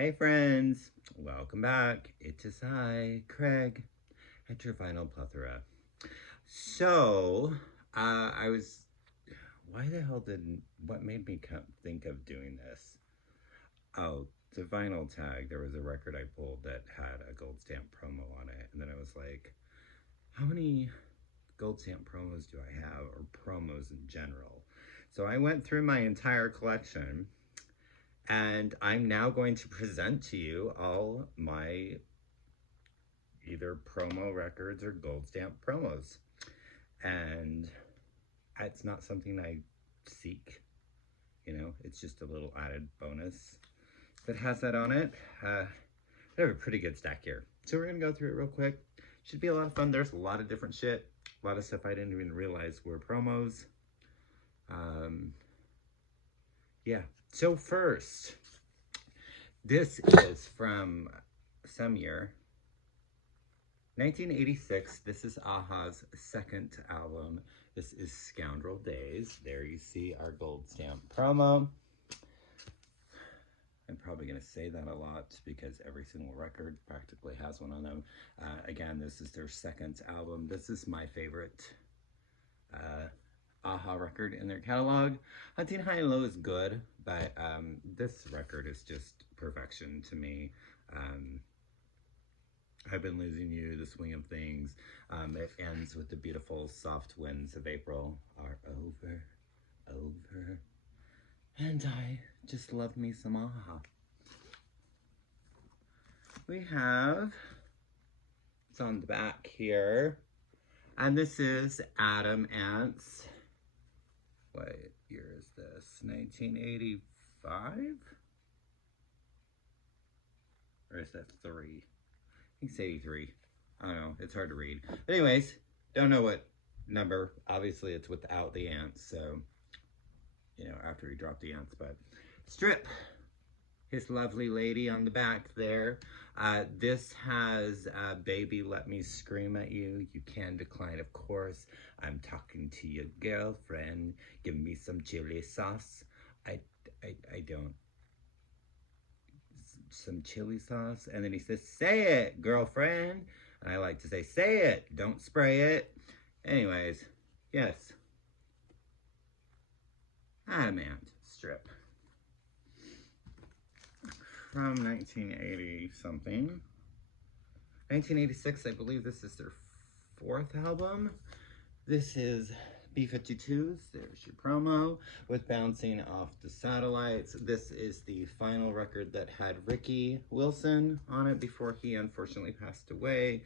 Hey friends, welcome back. It is I, Craig, at your vinyl plethora. So, I was, why the hell what made me think of doing this? Oh, the vinyl tag, there was a record I pulled that had a gold stamp promo on it. And then I was like, how many gold stamp promos do I have, or promos in general? So I went through my entire collection and I'm now going to present to you all my either promo records or gold stamp promos. And it's not something I seek, it's just a little added bonus that has that on it. I have a pretty good stack here. So we're going to go through it real quick. Should be a lot of fun. There's a lot of different shit. A lot of stuff I didn't even realize were promos. Yeah. So first, this is from some year. 1986, this is a-ha's second album. This is Scoundrel Days. There you see our gold stamp promo. I'm probably going to say that a lot because every single record practically has one on them. Again, this is their second album. This is my favorite a-ha record in their catalog. Hunting High and Low is good, but this record is just perfection to me. I've Been Losing You, The Swing of Things. It ends with the beautiful soft winds of April are over. And I just love me some a-ha. We have, it's on the back here, and this is Adam Ants. What year is this? 1985? Or is that 3? I think it's 83. I don't know. It's hard to read. But anyways, don't know what number. Obviously, it's without the ants. So, after he dropped the ants. But strip. His lovely lady on the back there. This has Baby Let Me Scream at You. You can decline, of course. I'm talking to your girlfriend. Give me some chili sauce. I don't. Some chili sauce. And then he says, say it, girlfriend. And I like to say it. Don't spray it. Anyways, yes. Adam Ant strip. From 1980 something. 1986, I believe this is their 4th album. This is B-52s, there's your promo, with Bouncing Off the Satellites. This is the final record that had Ricky Wilson on it before he unfortunately passed away.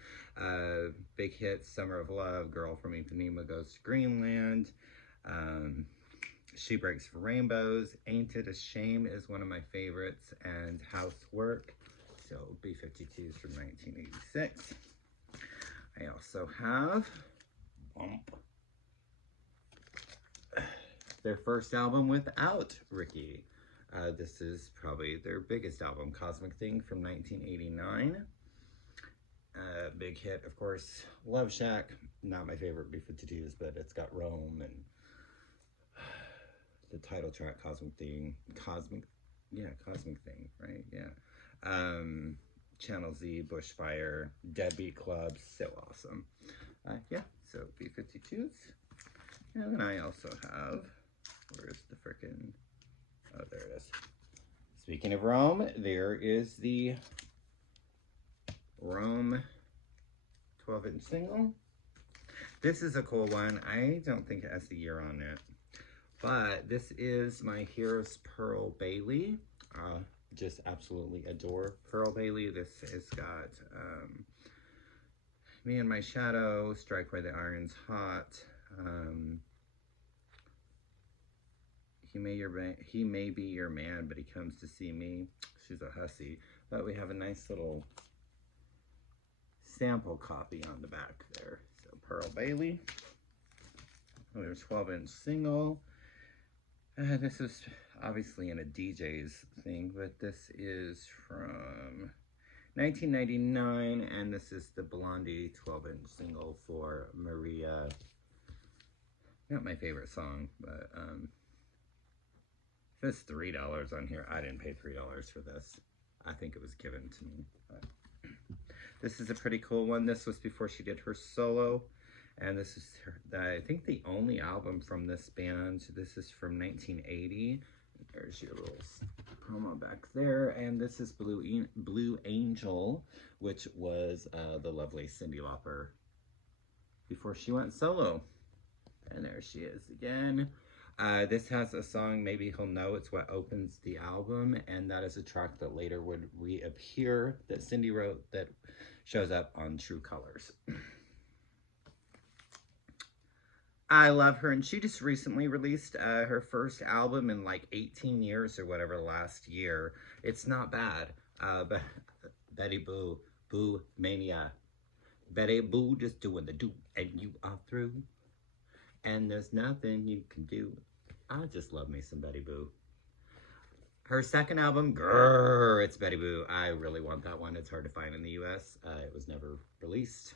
Big hits, Summer of Love, Girl from Ipanema Goes to Greenland. She Breaks for Rainbows. Ain't It a Shame is one of my favorites, and Housework. So B-52s from 1986. I also have their first album without Ricky. This is probably their biggest album, Cosmic Thing from 1989. Big hit, of course, Love Shack. Not my favorite B-52s, but it's got Rome and the title track, Cosmic Thing, right? Yeah. Channel Z, Bushfire, Deadbeat Club, so awesome. Yeah, so B-52s. And then I also have, where's the frickin', oh, there it is. Speaking of Rome, there is the Rome 12-inch single. This is a cool one. I don't think it has the year on it. But this is my Heroes Pearl Bailey. Just absolutely adore Pearl Bailey. This has got Me and My Shadow, Strike While the Iron's Hot. He may be your man, but he comes to see me. She's a hussy. But we have a nice little sample copy on the back there. So Pearl Bailey. Oh, there's 12-inch single. This is obviously in a DJ's thing, but this is from 1999, and this is the Blondie 12-inch single for Maria. Not my favorite song, but if it's $3 on here, I didn't pay $3 for this. I think it was given to me. But this is a pretty cool one. This was before she did her solo. And this is, I think, the only album from this band. This is from 1980. There's your little promo back there. And this is Blue Angel, which was the lovely Cyndi Lauper before she went solo. And there she is again. This has a song, Maybe He'll Know. It's what opens the album. And that is a track that later would reappear that Cyndi wrote that shows up on True Colors. I love her, and she just recently released her first album in like 18 years or whatever last year. It's not bad, but Betty Boo, Boo Mania. Betty Boo just doing the do, and you are through, and there's nothing you can do. I just love me some Betty Boo. Her second album, grrr, it's Betty Boo. I really want that one. It's hard to find in the U.S. It was never released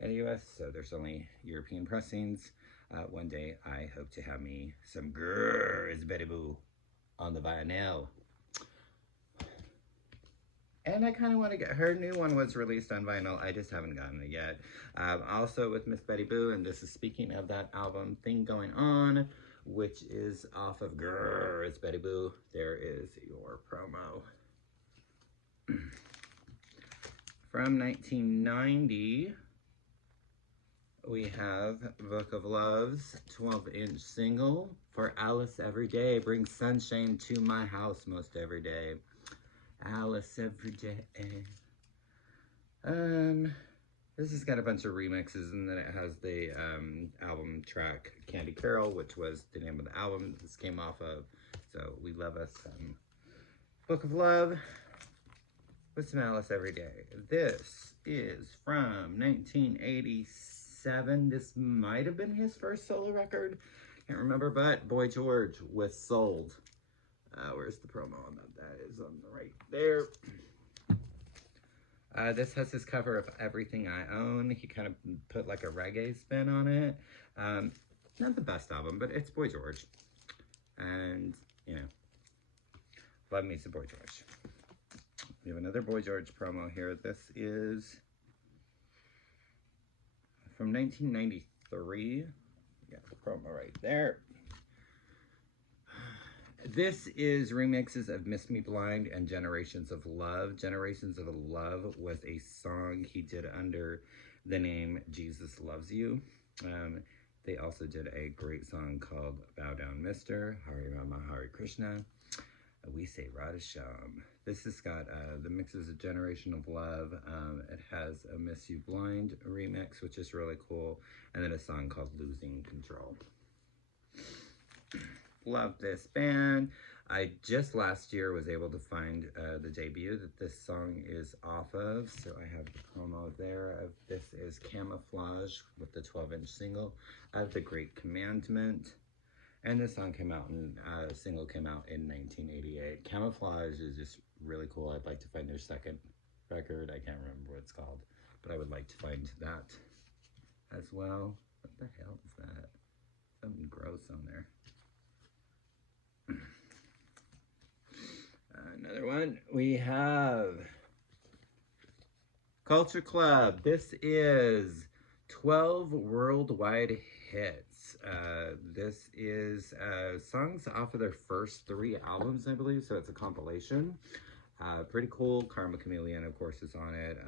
in the U.S., so there's only European pressings. One day, I hope to have me some grrr, it's Betty Boo on the vinyl. And I kind of want to get, her new one was released on vinyl. I just haven't gotten it yet. Also with Miss Betty Boo, and this is speaking of that album Thing Going On, which is off of grrr, it's Betty Boo. There is your promo. From 1990, we have Book of Love's 12-inch single, For Alice Every Day. Brings sunshine to my house most every day. Alice Every Day. This has got a bunch of remixes, and then it has the album track Candy Carol, which was the name of the album this came off of. So we love us some Book of Love with some Alice Every Day. This is from 1987. This might have been his first solo record. Can't remember, but Boy George with Sold. Where's the promo on that? That is on the right there. This has his cover of Everything I Own. He kind of put like a reggae spin on it. Not the best album, but it's Boy George. And, you know, love me some Boy George. We have another Boy George promo here. This is from 1993. Got the promo right there. This is remixes of Miss Me Blind and Generations of Love. Generations of Love was a song he did under the name Jesus Loves You. They also did a great song called Bow Down Mister, Hari Rama, Hari Krishna. We say Radha Shyam. This has got the mixes of Generation of Love. It has a Miss You Blind remix, which is really cool. And then a song called Losing Control. Love this band. I just last year was able to find the debut that this song is off of. So I have the promo there. This is Camouflage with the 12-inch single of The Great Commandment. And this song came out, and single came out in 1988. Camouflage is just really cool. I'd like to find their second record. I can't remember what it's called, but I would like to find that as well. What the hell is that? Something gross on there. Another one. We have Culture Club. This is 12 worldwide hits. This is songs off of their first 3 albums, I believe, so it's a compilation. Pretty cool. Karma Chameleon, of course, is on it.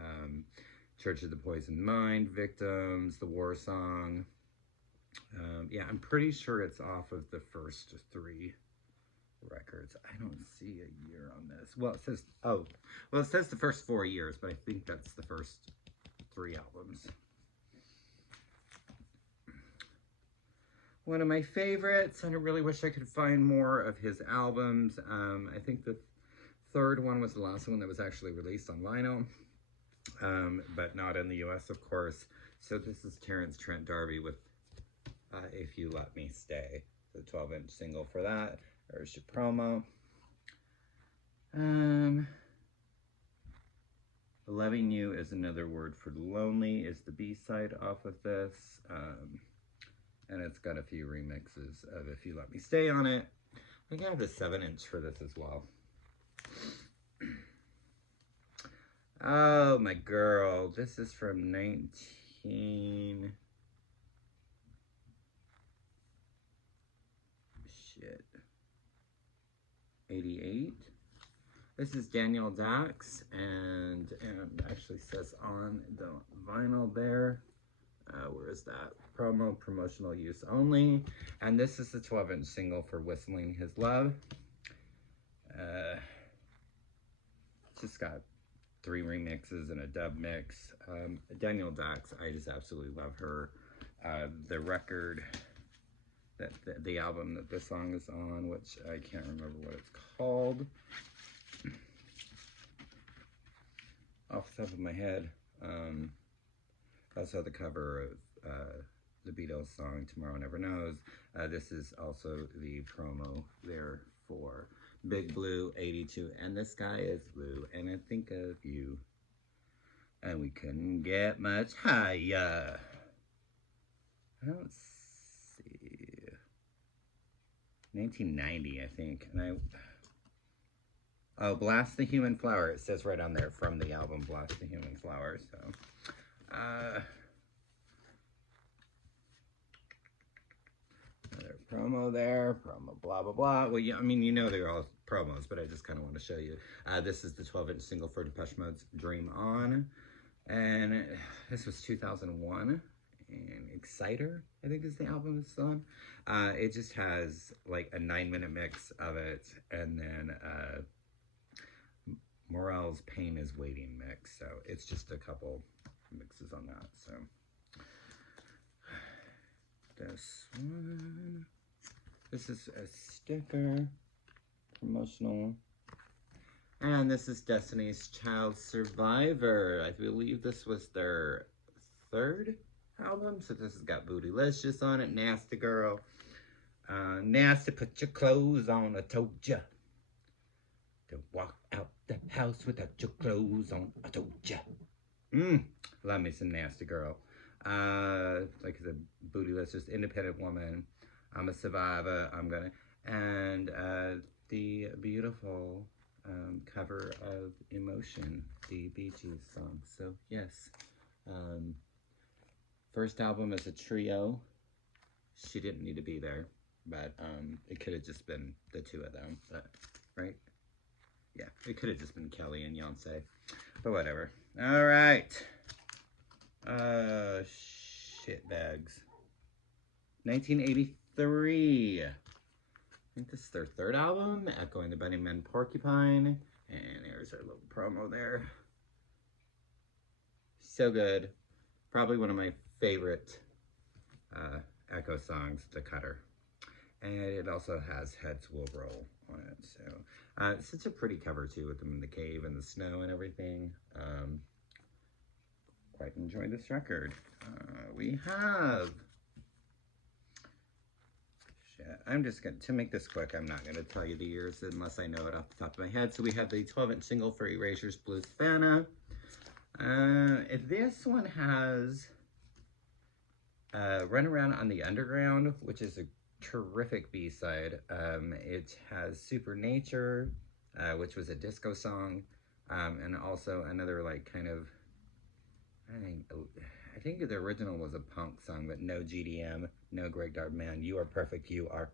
Church of the Poisoned Mind, Victims, The War Song. Yeah, I'm pretty sure it's off of the first 3 records. I don't see a year on this. Well, it says, oh, well, it says the first 4 years, but I think that's the first 3 albums. One of my favorites, and I really wish I could find more of his albums. I think the third one was the last one that was actually released on vinyl, but not in the US, of course. So this is Terence Trent D'Arby with If You Let Me Stay, the 12-inch single for that. There's your promo. Loving You is Another Word for Lonely is the B-side off of this. And it's got a few remixes of If You Let Me Stay on it. I think I have the 7-inch for this as well. Oh, my girl. This is from 19... Shit. 88. This is Danielle Dax, and actually says on the vinyl there, where is that? Promotional use only. And this is the 12-inch single for Whistling His Love. Just got 3 remixes and a dub mix. Danielle Dax, I just absolutely love her. The record, the album that this song is on, which I can't remember what it's called off the top of my head. Also the cover of the Beatles song Tomorrow Never Knows. This is also the promo there for Big Blue 82, and the sky is blue, and I think of you, and we couldn't get much higher. I don't see. 1990, I think, and oh, Blast the Human Flower. It says right on there from the album Blast the Human Flower. So, another promo there. Promo, blah, blah, blah. Well, yeah, I mean, you know they're all promos, but I just kind of want to show you. This is the 12-inch single for Depeche Mode's Dream On. And this was 2001. And Exciter, I think is the album it's on. It just has like a 9-minute mix of it. And then Morel's Pain is Waiting mix, so it's just a couple mixes on that. So this one, this is a sticker, promotional, and this is Destiny's Child Survivor. I believe this was their 3rd album, so this has got Bootylicious on it, Nasty Girl, Nasty, put your clothes on, I told ya to walk out the house without your clothes on, I told ya. Love me some Nasty Girl. Like the Bootylicious, Independent Woman, I'm a Survivor, I'm gonna, and the beautiful cover of Emotion, the Bee Gees song. So yes, first album as a trio. She didn't need to be there, but it could have just been the 2 of them, but right? Yeah, it could have just been Kelly and Beyonce, but whatever. All right. Shitbags. 1983. I think this is their 3rd album, Echoing the Bunny Men Porcupine. And there's our little promo there. So good. Probably one of my favorite Echo songs, The Cutter. And it also has Heads Will Roll on it. So it's such a pretty cover too, with them in the cave and the snow and everything. Quite enjoy this record. We have... I'm just going to make this quick. I'm not going to tell you the years unless I know it off the top of my head. So we have the 12-inch single for Erasure's Blue Savannah. This one has Run Around on the Underground, which is a terrific B-side. It has Supernature, which was a disco song, and also another like kind of, I think the original was a punk song, but no GDM, no Greg Darman. You are perfect. You are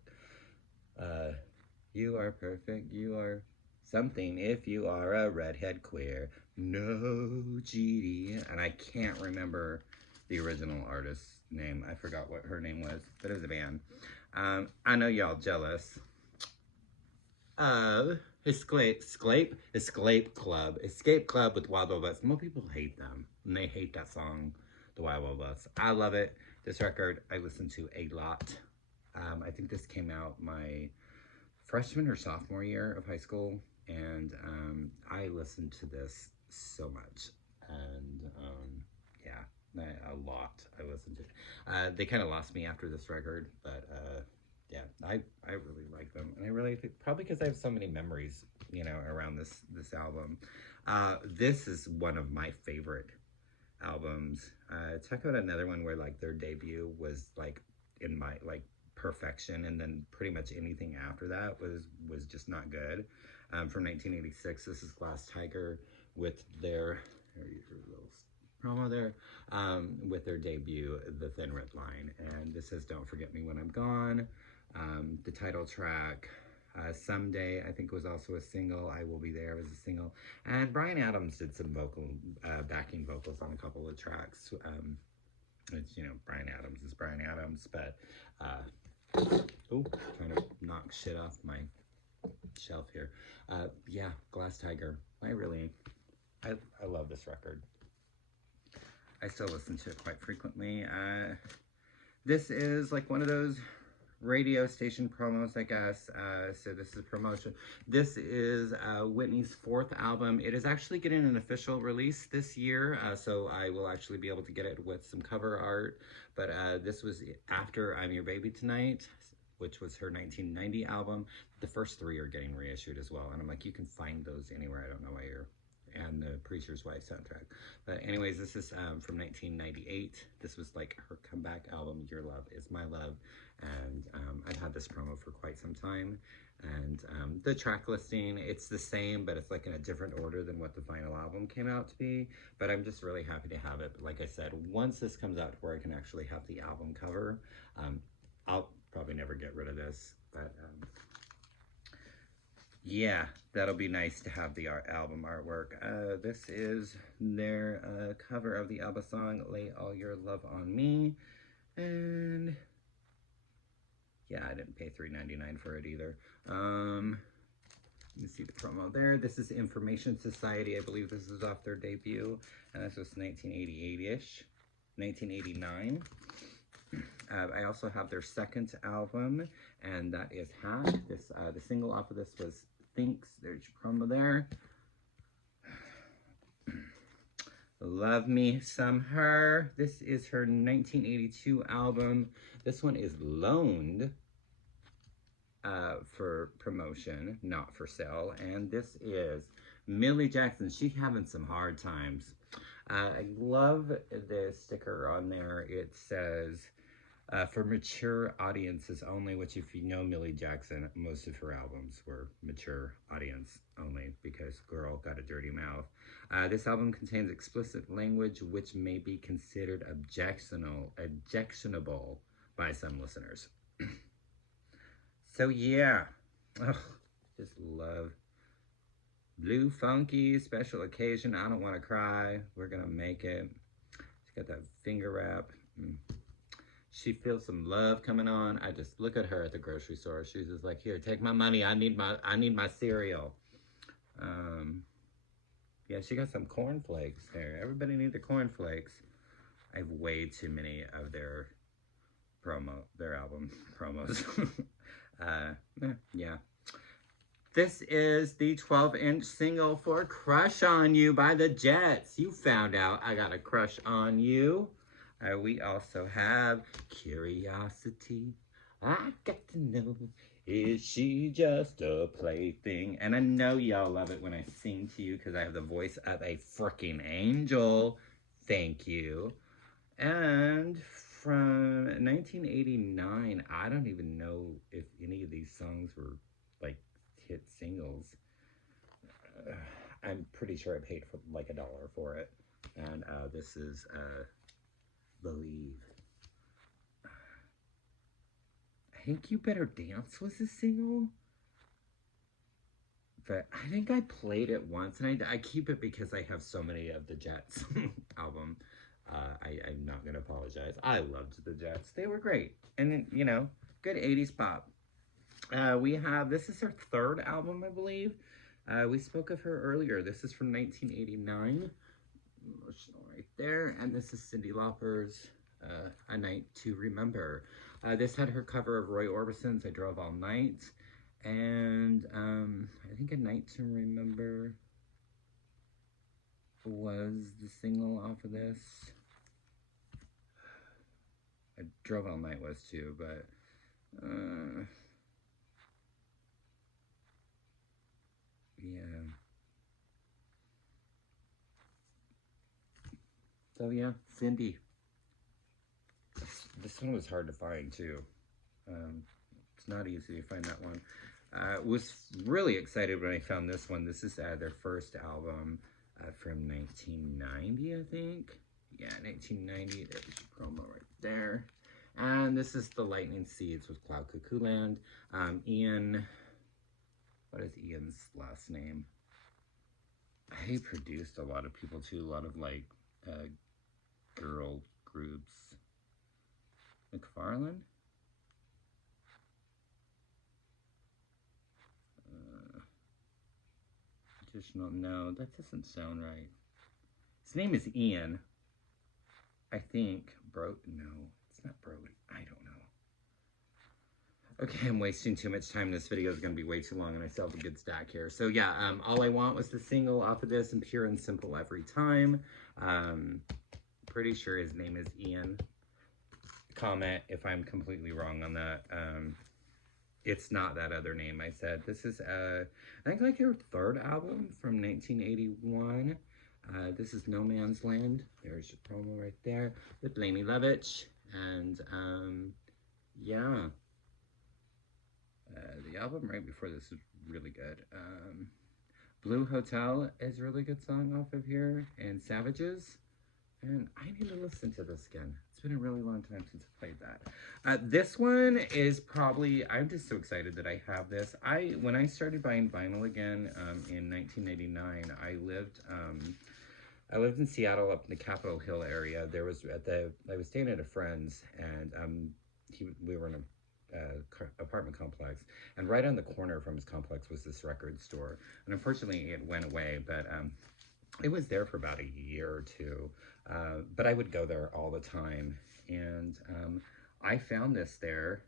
perfect. You are something if you are a redhead queer. No GDM, and I can't remember the original artist's name. I forgot what her name was, but it was a band. I know y'all jealous of Escape Club with Wild Wild West. More people hate them, and they hate that song, The Wild Wild West. I love it. This record I listen to a lot. I think this came out my freshman or sophomore year of high school, and I listened to this so much, and yeah, a lot I listened to. They kind of lost me after this record, but yeah, I really like them, and I really think, probably because I have so many memories, you know, around this album. This is one of my favorite albums. Check out another one where like their debut was like in my like perfection, and then pretty much anything after that was just not good. From 1986, this is Glass Tiger with their Her little promo there, with their debut, The Thin Red Line. And this says, Don't Forget Me When I'm Gone. The title track, Someday, I think, was also a single. I Will Be There was a single. And Bryan Adams did some backing vocals on a couple of tracks. It's, you know, Bryan Adams is Bryan Adams, but, oh, trying to knock shit off my shelf here. Yeah, Glass Tiger. I love this record. I still listen to it quite frequently. This is like one of those radio station promos, I guess. So this is promotion. This is Whitney's 4th album. It is actually getting an official release this year, so I will actually be able to get it with some cover art. But this was after I'm Your Baby Tonight, which was her 1990 album. The first 3 are getting reissued as well. And I'm like, you can find those anywhere. I don't know why you're... And the Preacher's Wife soundtrack. But anyways, this is from 1998. This was like her comeback album, Your Love Is My Love. And I've had this promo for quite some time. And the track listing, it's the same, but it's like in a different order than what the final album came out to be. But I'm just really happy to have it. But like I said, once this comes out to where I can actually have the album cover, I'll probably never get rid of this. But yeah, that'll be nice to have the album artwork. This is their cover of the ABBA song, Lay All Your Love on Me. And yeah, I didn't pay $3.99 for it either. You see the promo there. This is Information Society. I believe this is off their debut. And this was 1988-ish, 1989. I also have their 2nd album, and that is Hack. The single off of this was Thinks. There's your promo there. Love Me Some Her. This is her 1982 album. This one is loaned for promotion, not for sale. And this is Millie Jackson. She's having some hard times. I love the sticker on there. It says... for mature audiences only, which if you know Millie Jackson, most of her albums were mature audience only because girl got a dirty mouth. This album contains explicit language which may be considered objectionable by some listeners. So yeah, just love Blue Funky, Special Occasion, I Don't Want to Cry, We're Gonna Make It. She's got that finger wrap. She feels some love coming on. I just look at her at the grocery store. She's just like, here, take my money. I need my cereal. Yeah, she got some cornflakes there. Everybody needs the cornflakes. I have way too many of their album promos. Yeah. This is the 12-inch single for Crush on You by the Jets. You found out I got a crush on you. We also have Curiosity. I got to know, is she just a plaything? And I know y'all love it when I sing to you because I have the voice of a freaking angel. Thank you. And from 1989, I don't even know if any of these songs were like hit singles. I'm pretty sure I paid for like $1 for it. And this is Believe. Hank You Better Dance was a single. But I think I played it once, and I keep it because I have so many of the Jets album. I'm not going to apologize. I loved the Jets. They were great. And, you know, good 80s pop. This is her 3rd album, I believe. We spoke of her earlier. This is from 1989. Emotional right there. And this is Cyndi Lauper's A Night to Remember. This had her cover of Roy Orbison's I Drove All Night. And I think A Night to Remember was the single off of this. I Drove All Night was too, but yeah. So yeah, Cyndi. This one was hard to find too. It's not easy to find that one. Was really excited when I found this one. This is their first album. from 1990, I think. Yeah, 1990. There's your promo right there. And this is the Lightning Seeds with Cloud Cuckoo Land. Ian, what is Ian's last name? He produced a lot of people too, a lot of like girl groups. McFarlane? Additional, no, that doesn't sound right. His name is Ian. I think. No, it's not Broden. I don't know. Okay, I'm wasting too much time. This video is going to be way too long, and I still have a good stack here. So yeah, All I Want was the single off of this, and Pure and Simple Every Time. Pretty sure his name is Ian. Comment if I'm completely wrong on that. It's not that other name I said. This is, I think, like their third album from 1981. This is No Man's Land. There's your promo right there with Lainey Lovitch. And, yeah. The album right before this is really good. Blue Hotel is a really good song off of here. And Savages. And I need to listen to this again. It's been a really long time since I played that. This one is probably, I'm just so excited that I have this. When I started buying vinyl again in 1989, I lived in Seattle up in the Capitol Hill area. I was staying at a friend's, and we were in a apartment complex, and right on the corner from his complex was this record store. And unfortunately, it went away, but it was there for about a year or two. But I would go there all the time, and I found this there,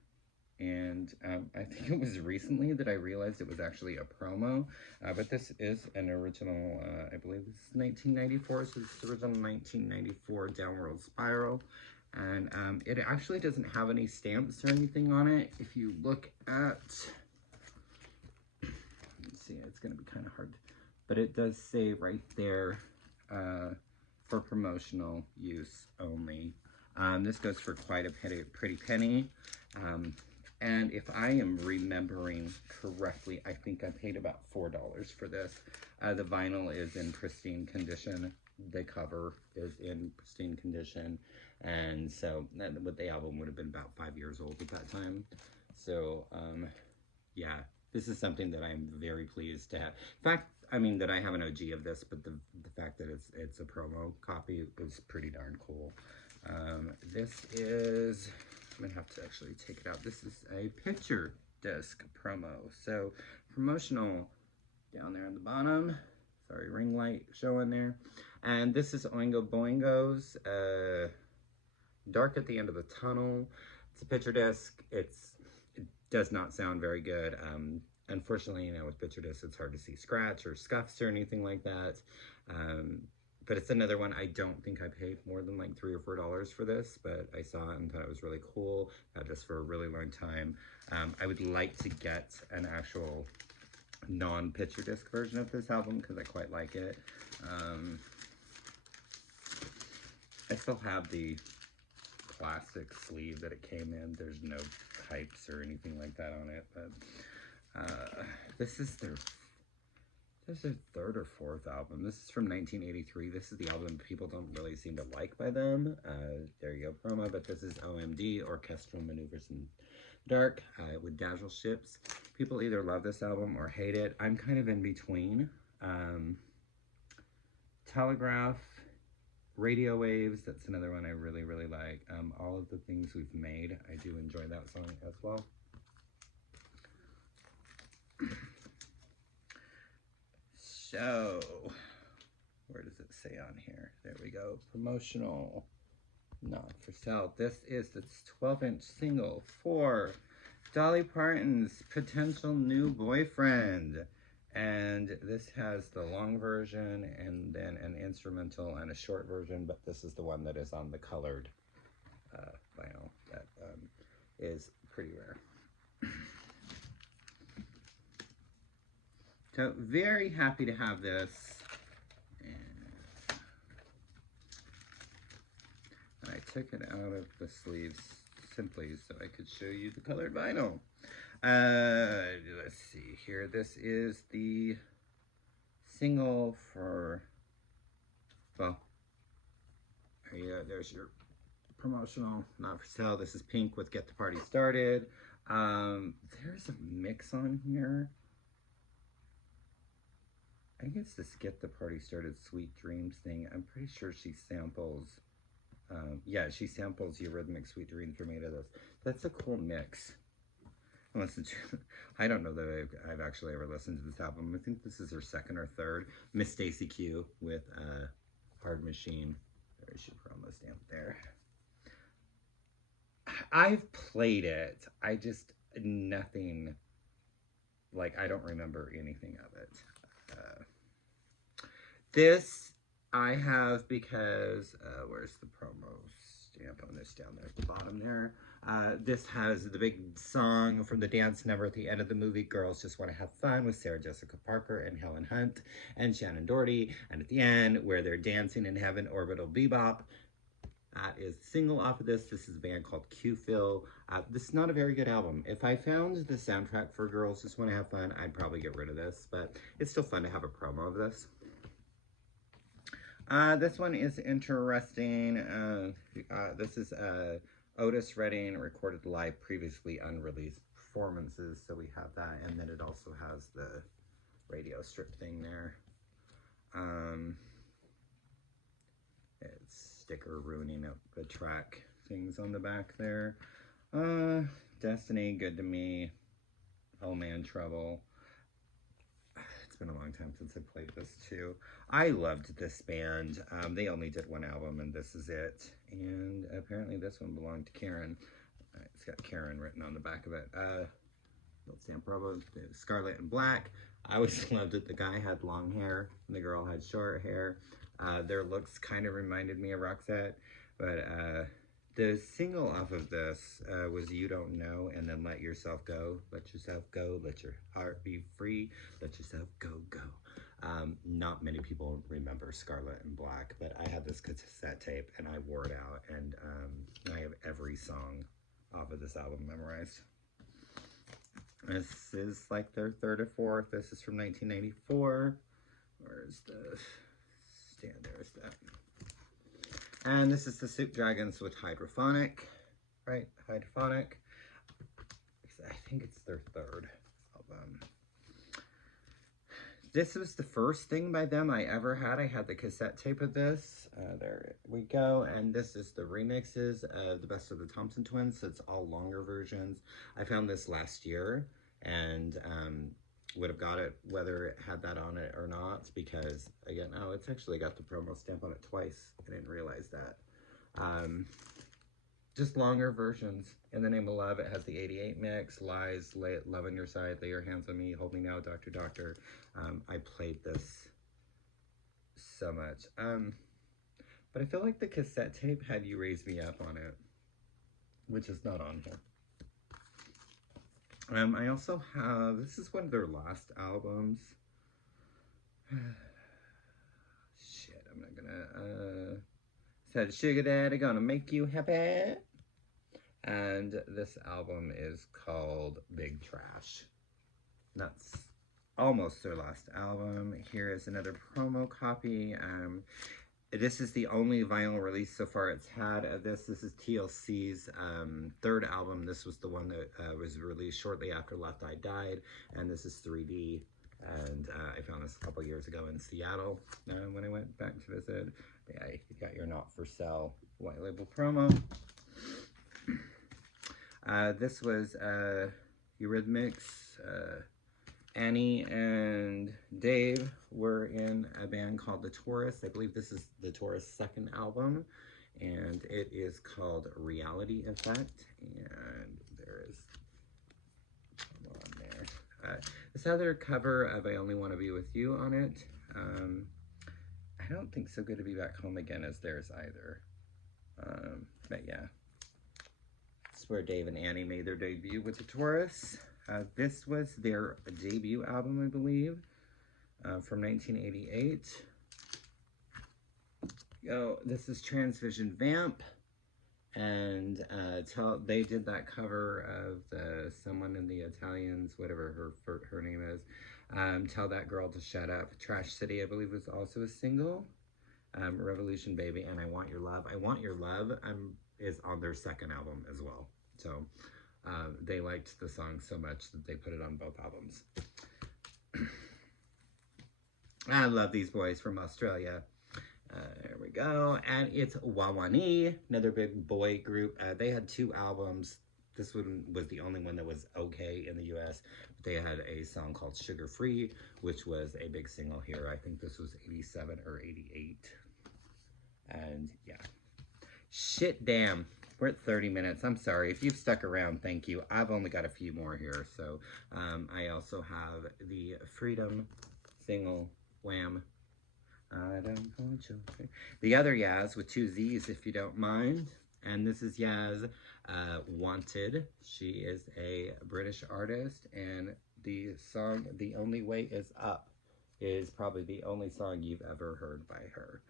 and I think it was recently that I realized it was actually a promo, but this is an original, I believe this is 1994, so this is the original 1994 Downward Spiral, and it actually doesn't have any stamps or anything on it. If you look at, let's see, it's going to be kind of hard, but it does say right there, for promotional use only. This goes for quite a pretty penny. And if I am remembering correctly, I think I paid about $4 for this. The vinyl is in pristine condition. The cover is in pristine condition. And so the album would have been about 5 years old at that time. So, yeah, this is something that I'm very pleased to have. In fact, I mean that I have an OG of this, but the fact that it's a promo copy is pretty darn cool. This is, I'm gonna have to actually take it out. This is a picture disc promo. So promotional down there on the bottom. Sorry, ring light showing there. And this is Oingo Boingo's Dark at the End of the Tunnel. It's a picture disc. It does not sound very good. Unfortunately, with picture discs, it's hard to see scratch or scuffs or anything like that. But it's another one. I don't think I paid more than like $3 or $4 for this, but I saw it and thought it was really cool. Had this for a really long time. I would like to get an actual non-picture disc version of this album because I quite like it. I still have the plastic sleeve that it came in. There's no pipes or anything like that on it, but this is their third or fourth album. This is from 1983. This is the album people don't really seem to like by them. There you go, promo. But this is OMD, Orchestral Maneuvers in Dark, with Dazzle Ships. People either love this album or hate it. I'm kind of in between. Telegraph, Radio Waves, that's another one I really, really like. All of the Things We've Made, I do enjoy that song as well. So, where does it say on here? There we go. Promotional, not for sale. This is the 12-inch single for Dolly Parton's potential new boyfriend. And this has the long version and then an instrumental and a short version, but this is the one that is on the colored vinyl that is pretty rare. So very happy to have this. And I took it out of the sleeves simply so I could show you the colored vinyl. Let's see here. This is the single for Well, there's your promotional, not for sale. This is Pink with Get the Party Started. There's a mix on here. I think it's this Get the Party Started Sweet Dreams thing. I'm pretty sure she samples, yeah, she samples Eurythmics Sweet Dreams are made of this. That's a cool mix. I don't know that I've actually ever listened to this album. I think this is her second or third. Miss Stacy Q with Hard Machine. There's your promo stamp there. I've played it. I just, nothing, like, I don't remember anything of it. This I have because, where's the promo stamp on this down there at the bottom there? This has the big song from the dance number at the end of the movie, Girls Just Want to Have Fun, with Sarah Jessica Parker and Helen Hunt and Shannon Doherty. And at the end, where they're dancing in heaven, Orbital Bebop. That is the single off of this. This is a band called Q-Phil. This is not a very good album. If I found the soundtrack for Girls Just Want to Have Fun, I'd probably get rid of this, but it's still fun to have a promo of this. This one is interesting. This is Otis Redding recorded live previously unreleased performances, so we have that, and then it also has the radio strip thing there. It's sticker ruining up the track things on the back there. Destiny, Good to Me, Oh Man, Trouble. It's been a long time since I played this too. I loved this band. They only did one album and this is it. And apparently this one belonged to Karen. It's got Karen written on the back of it. Little stamp Bravo, Scarlet and Black. I always loved it. The guy had long hair and the girl had short hair. Their looks kind of reminded me of Roxette, but the single off of this was You Don't Know, and then Let Yourself Go. Let yourself go, let your heart be free, let yourself go, go. Not many people remember Scarlet and Black, but I had this cassette tape and I wore it out, and I have every song off of this album memorized. This is like their third or fourth. This is from 1994. Where's the stand? There's that. And this is the Soup Dragons with Hydrophonic, right? Hydrophonic. I think it's their third album. This was the first thing by them I ever had. I had the cassette tape of this. There we go. And this is the remixes of The Best of the Thompson Twins. So it's all longer versions. I found this last year and would have got it whether it had that on it or not, because again, oh, it's actually got the promo stamp on it twice. I didn't realize that. Just longer versions. In the Name of Love, it has the 88 mix, Lies, Love on Your Side, Lay Your Hands on Me, Hold Me Now, Doctor Doctor. I played this so much. But I feel like the cassette tape had You Raise Me Up on it, which is not on here. I also have, this is one of their last albums. Shit, I'm not gonna, said Sugar Daddy Gonna Make You Happy. And this album is called Big Trash. That's almost their last album. Here is another promo copy. This is the only vinyl release so far it's had of this. This is TLC's third album. This was the one that was released shortly after Left Eye died. And this is 3D. And I found this a couple years ago in Seattle when I went back to visit. Yeah, you got your Not For Sale white label promo. This was Eurythmics. Annie and Dave were in a band called The Taurus. I believe this is The Taurus' second album, and it is called Reality Effect. And there is on there. This other cover of I Only Want to Be With You on it. I don't think So Good to Be Back Home Again is theirs either. But yeah, it's where Dave and Annie made their debut with The Taurus. This was their debut album, I believe, from 1988. This is Transvision Vamp, and they did that cover of Someone in the Italians, whatever her name is. Tell That Girl to Shut Up. Trash City, I believe, was also a single. Revolution Baby, and I Want Your Love. I Want Your Love is on their second album as well. So they liked the song so much that they put it on both albums. I love these boys from Australia. There we go. And it's Wawani, another big boy group. They had 2 albums. This one was the only one that was okay in the US. They had a song called Sugar Free, which was a big single here. I think this was 87 or 88. And yeah. Shit damn. We're at 30 minutes. I'm sorry. If you've stuck around, thank you. I've only got a few more here. So I also have the Freedom single, Wham. I don't want you. The other Yaz with 2 Z's, if you don't mind. And this is Yaz Wanted. She is a British artist, and the song The Only Way Is Up is probably the only song you've ever heard by her.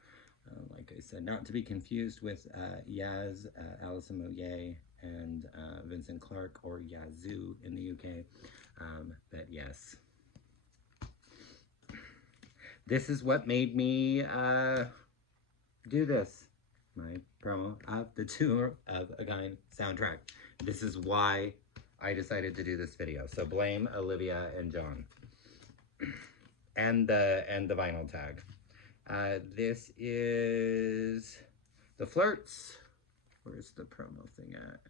Like I said, not to be confused with Yaz, Alison Moyet, and Vincent Clarke, or Yazoo in the UK. But yes. This is what made me do this. My promo of the Tour of Again soundtrack. This is why I decided to do this video. So blame Olivia and John. And the vinyl tag. This is The Flirts. Where's the promo thing at?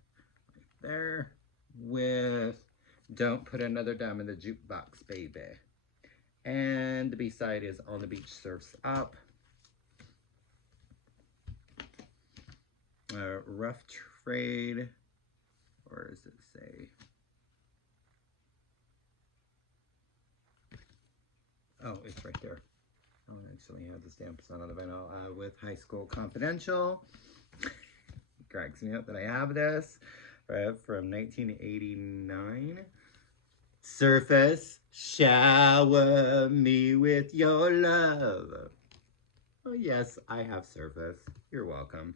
Right there. With Don't Put Another Dime in the Jukebox, Baby. And the B-side is On the Beach Surfs Up. Rough Trade. Or does it say? Oh, it's right there. I don't actually have the stamps on the vinyl. With High School Confidential. Cracks me up that I have this. From 1989. Surface, shower me with your love. Oh yes, I have Surface. You're welcome.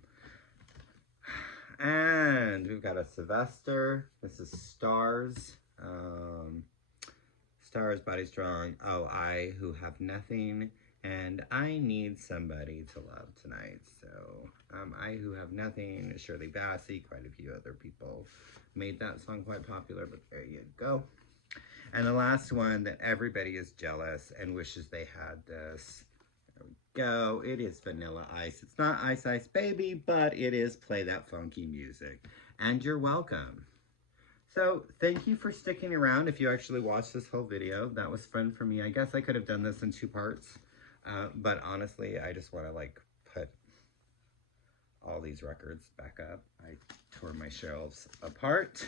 And we've got a Sylvester. This is Stars. Stars, Body Strong. Oh, I Who Have Nothing. And I Need Somebody to Love Tonight. So, I Who Have Nothing, Shirley Bassey, quite a few other people made that song quite popular, but there you go. And the last one that everybody is jealous and wishes they had this. There we go. It is Vanilla Ice. It's not Ice Ice Baby, but it is Play That Funky Music. And you're welcome. So thank you for sticking around. If you actually watched this whole video, that was fun for me. I guess I could have done this in 2 parts. But honestly, I just want to like put all these records back up. I tore my shelves apart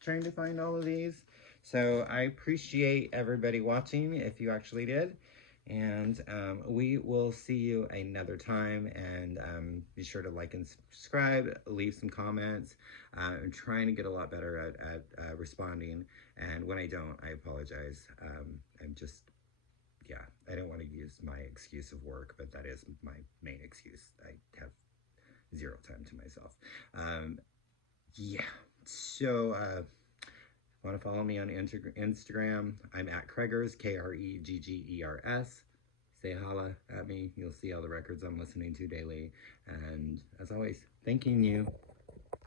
trying to find all of these. So I appreciate everybody watching, if you actually did. And we will see you another time. And be sure to like and subscribe, leave some comments. I'm trying to get a lot better at responding. And when I don't, I apologize. I'm just, yeah, I don't want to use my excuse of work, but that is my main excuse. I have 0 time to myself. Yeah, so want to follow me on Instagram? I'm at Kreggers, Kreggers. Say holla at me. You'll see all the records I'm listening to daily. And as always, thanking you.